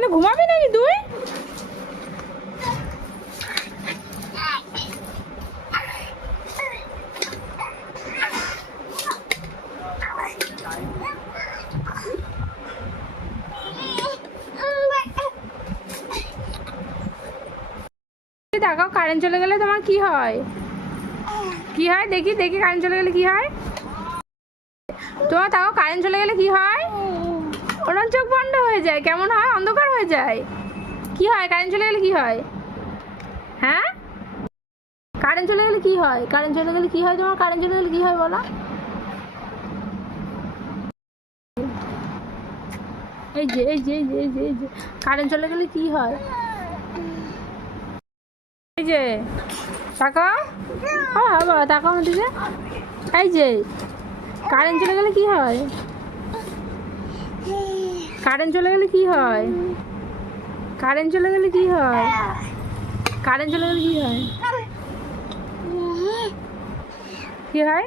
তাহলে ঘুমাবি নাকি তুই? তাকাও, কারেন্ট চলে গেলে তোমার কি হয়? কি হয় দেখি দেখি, কারেন্ট চলে গেলে কি হয় তোমার? তাকাও, কারেন্ট চলে গেলে কি হয়? ওনার চোখ বন্ধ হয়ে যায়, কেমন হয়? অন্ধকার হয়ে যায়। কি হয় কারেন্ট চলে গেলে কি হয়? হ্যাঁ, কারেন্ট চলে গেলে কি হয়? কারেন্ট চলে গেলে কি হয় তোমার? কারেন্ট চলে গেলে কি হয় বলো? এই যে এই যে এই যে এই যে এই যে কারেন্ট চলে গেলে কি হয়? এই যে তাকাও, হ্যাঁ বাবা তাকাও না দিকে। এই যে কারেন্ট চলে গেলে কি হয়? কারেন্ট চলে গেলে কি হয়? কারেন্ট চলে গেলে কি হয়? কারেন্ট চলে গেলে কি হয়? কি হয়?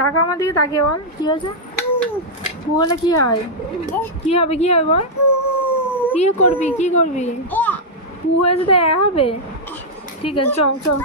তাকা আমার দিকে তাকিয়ে বল, কি হয়েছে? পু হলে কি হয়? কি হবে? কি হবে বল? কি করবি? কি করবি? পু হয়েছে তো হবে। ঠিক আছে, চল চল।